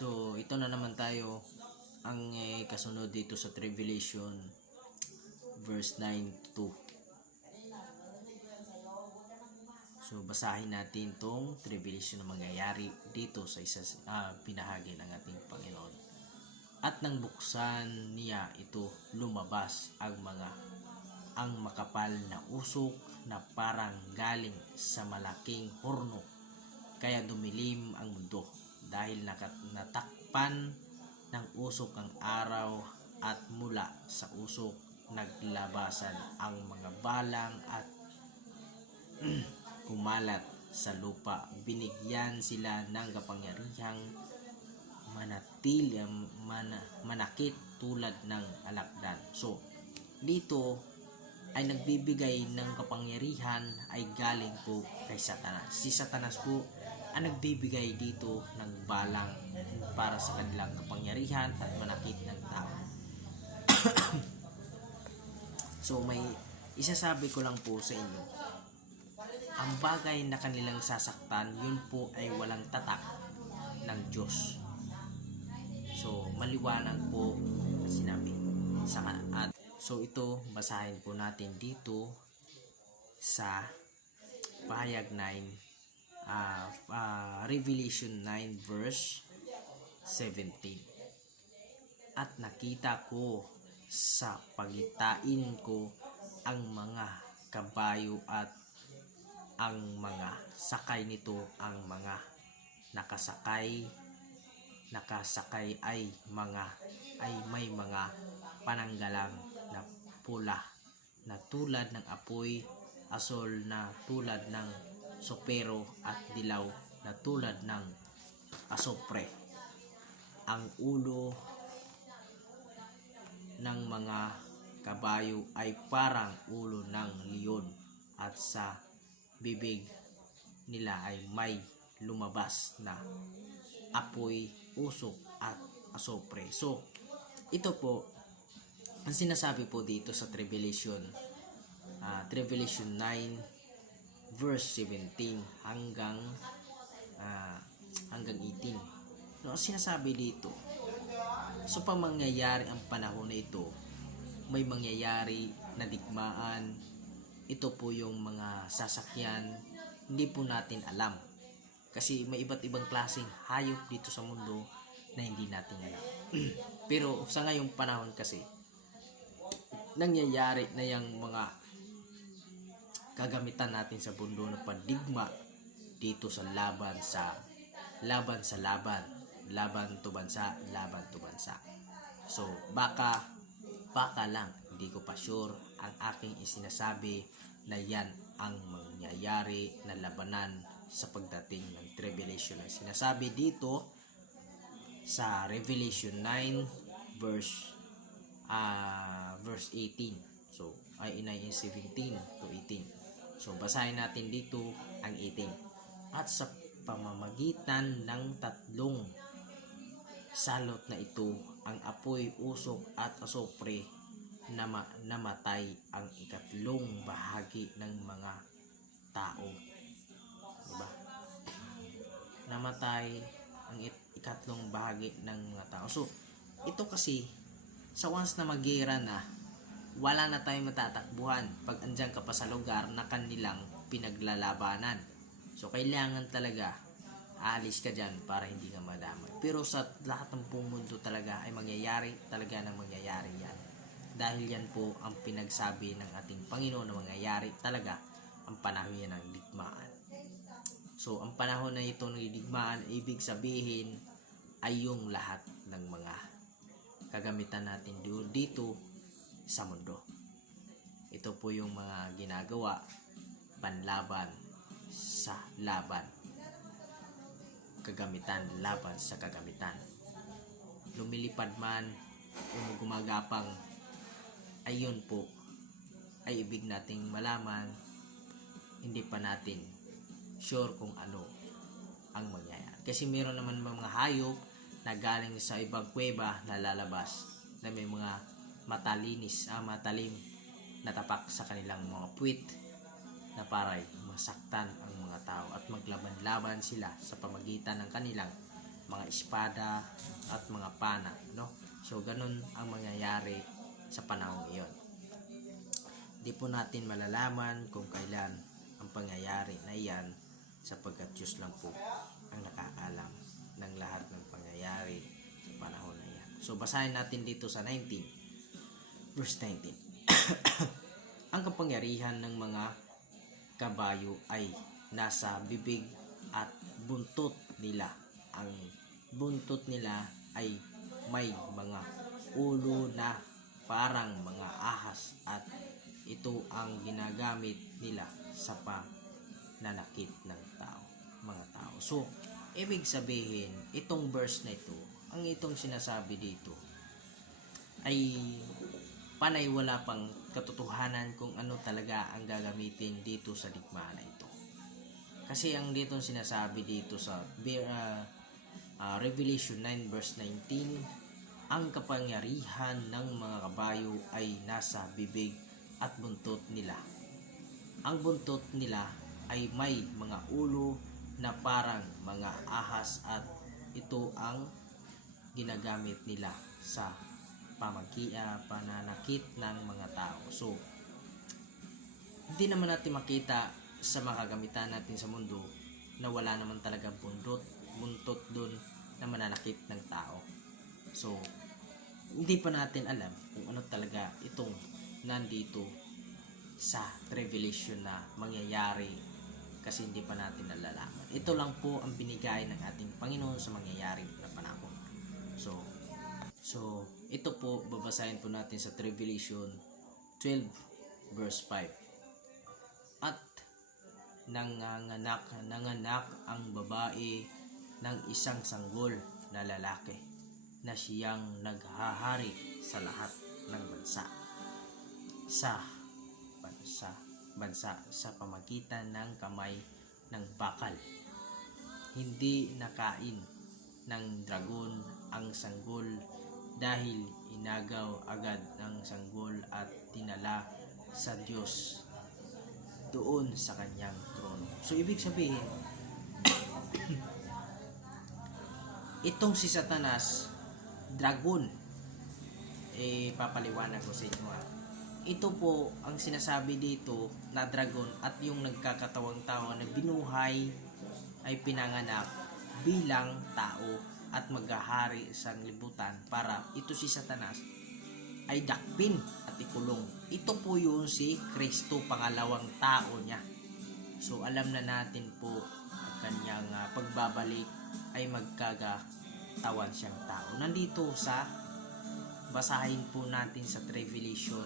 So, ito na naman tayo ang kasunod dito sa Revelation verse 9 to 2. So, basahin natin tong Revelation na mangyayari dito sa pinahagi ng ating Panginoon. At nang buksan niya ito, lumabas ang makapal na usok na parang galing sa malaking horno. Kaya dumilim ang mundo dahil natakpan ng usok ang araw, at mula sa usok naglabasan ang mga balang at kumalat sa lupa. Binigyan sila ng kapangyarihang manakit tulad ng alakdan. So, dito ay nagbibigay ng kapangyarihan ay galing po kay Satanas. Si Satanas po ang nagbibigay dito ng balang para sa kanilang kapangyarihan at manakit ng tao. So, may isasabi ko lang po sa inyo, ang bagay na kanilang sasaktan, yun po ay walang tatak ng Diyos. So, maliwanag po na sinabi. So, ito, basahin po natin dito sa pahayag 9, Revelation 9 verse 17. At nakita ko sa pagitain ko ang mga kabayo at ang mga sakay nito, ang mga nakasakay ay may mga pananggalang na pula na tulad ng apoy, asol na tulad ng sopero, at dilaw na tulad ng asopre. Ang ulo ng mga kabayo ay parang ulo ng leon, at sa bibig nila ay may lumabas na apoy, usok at asopre. So, ito po ang sinasabi po dito sa Revelation 9 verse 17 hanggang 18. No, sinasabi dito, so pang mangyayari ang panahon na ito, may mangyayari na digmaan. Ito po yung mga sasakyan, hindi po natin alam. Kasi may iba't ibang klaseng hayop dito sa mundo na hindi natin alam. Pero sa ngayong panahon kasi, nangyayari na yung mga kagamitan natin sa mundo na pandigma dito sa laban to bansa. So baka lang, hindi ko pa sure, ang aking isinasabi na yan ang mangyayari na labanan sa pagdating ng tribulation na sinasabi dito sa Revelation 9 verse 18. So ay 17 to 18. So basahin natin dito ang 18. At sa pamamagitan ng tatlong salot na ito, ang apoy, usok at asopre, namatay ang ikatlong bahagi ng mga tao. Diba? Namatay ang ikatlong bahagi ng mga tao. So, ito kasi, sa once na mag-gera na, wala na tayong matatakbuhan pag andyan ka pa sa lugar na kanilang pinaglalabanan. So, kailangan talaga aalis ka dyan para hindi ka madamay. Pero sa lahat ng buong mundo talaga ay mangyayari yan. Dahil yan po ang pinagsabi ng ating Panginoon na mangyayari talaga ang panahon yan ng digmaan. So, ang panahon na ito ng digmaan, ibig sabihin ay yung lahat ng mga kagamitan natin dito sa mundo. Ito po yung mga ginagawa panlaban sa laban. Kagamitan laban sa kagamitan. Lumilipad man o gumagapang, ayun po ay ibig nating malaman, hindi pa natin sure kung ano ang mangyayari. Kasi meron naman mga hayop na galing sa ibang kuweba na lalabas na may mga matalim na tapak sa kanilang mga puwit na paray masaktan ang mga tao at maglaban-laban sila sa pamagitan ng kanilang mga espada at mga pana, no? So ganun ang mangyayari sa panahong iyon. Di po natin malalaman kung kailan ang pangyayari na iyan, sapagkat Diyos lang po ang nakakaalam ng lahat ng pangyayari sa panahon na iyan. So basahin natin dito sa 19, verse 19. Ang kapangyarihan ng mga kabayo ay nasa bibig at buntot nila. Ang buntot nila ay may mga ulo na parang mga ahas, at ito ang ginagamit nila sa pananakit ng mga tao. So, ibig sabihin, itong verse na ito, ang itong sinasabi dito ay panay wala pang katotohanan kung ano talaga ang gagamitin dito sa digmaan na ito. Kasi ang dito sinasabi dito sa Revelation 9 verse 19, ang kapangyarihan ng mga kabayo ay nasa bibig at buntot nila. Ang buntot nila ay may mga ulo na parang mga ahas, at ito ang ginagamit nila sa pananakit ng mga tao. So, hindi naman natin makita sa mga gamitan natin sa mundo na wala naman talagang buntot doon na mananakit ng tao. So, hindi pa natin alam kung ano talaga itong nandito sa Revelation na mangyayari, kasi hindi pa natin nalalaman. Ito lang po ang binigay ng ating Panginoon sa mangyayari na panahon. So ito po, babasahin po natin sa Revelation 12 verse 5. At nanganak ang babae ng isang sanggol na lalaki, na siyang naghahari sa lahat ng bansa sa pamagitan ng kamay ng bakal. Hindi nakain ng dragon ang sanggol, dahil inagaw agad ng sanggol at dinala sa Diyos doon sa kanyang trono. So ibig sabihin, itong si Satanas, dragon, papaliwanag ko sa inyo. Ito po ang sinasabi dito na dragon, at yung nagkakatawang tao na binuhay ay pinanganak bilang tao at maghahari sa libutan, para ito si Satanas ay dakpin at ikulong. Ito po yung si Kristo, pangalawang tao niya. So alam na natin po ang kanyang pagbabalik ay magkagatawan siyang tao. Nandito sa basahin po natin sa Revelation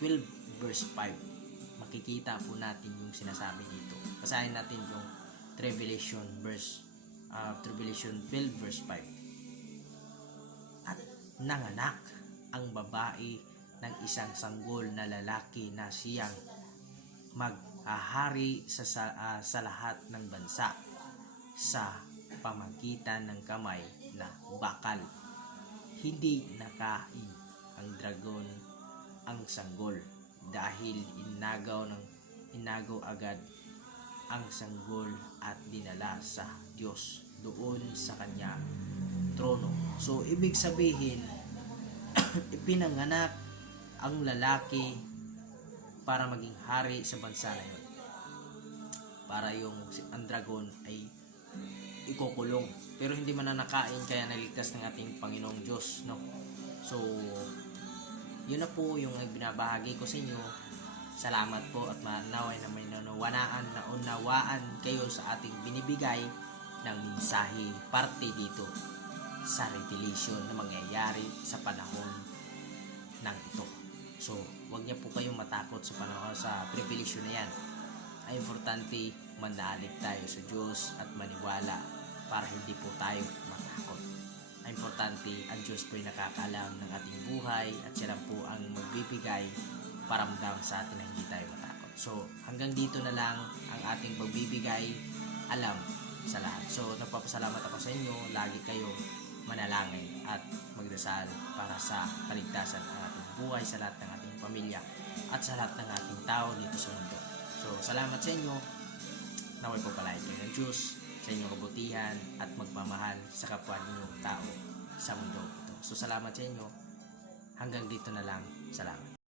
12 verse 5, makikita po natin yung sinasabi dito. Basahin natin yung Revelation 12 verse 5. At nanganak ang babae ng isang sanggol na lalaki, na siyang maghahari sa lahat ng bansa sa pamagitan ng kamay na bakal. Hindi nakain ang dragon ang sanggol, dahil inagaw agad ang sanggol at dinala sa Diyos doon sa kanya trono. So ibig sabihin, ipinanganak ang lalaki para maging hari sa bansa na yun, para ang dragon ay ikukulong, pero hindi mananakain, kaya naligtas ng ating Panginoong Diyos, no? So yun na po yung binabahagi ko sa inyo. Salamat po, at manaway na may naunawaan kayo sa ating binibigay ng mensahe parte dito sa Revelation na mangyayari sa panahon ng ito. So huwag niya po kayong matakot sa panahon sa Revelation na yan. Ay importante manalig tayo sa Diyos at maniwala para hindi po tayo matakot. Ay importante, ang Diyos po ay nakakaalam ng ating buhay, at siya lang po ang magbibigay paramdam sa atin na hindi tayo matakot. So hanggang dito na lang ang ating pagbibigay alam sa lahat. So nagpapasalamat ako sa inyo. Lagi kayong manalangin at magdasal para sa kaligtasan ng ating buhay, sa lahat ng ating pamilya, at sa lahat ng ating tao dito sa mundo. So salamat sa inyo. Naway po palahay kayo ng Diyos. sa inyong kabutihan at magpamahal sa kapwa ninyong tao sa mundo ito. So salamat sa inyo. Hanggang dito na lang. Salamat.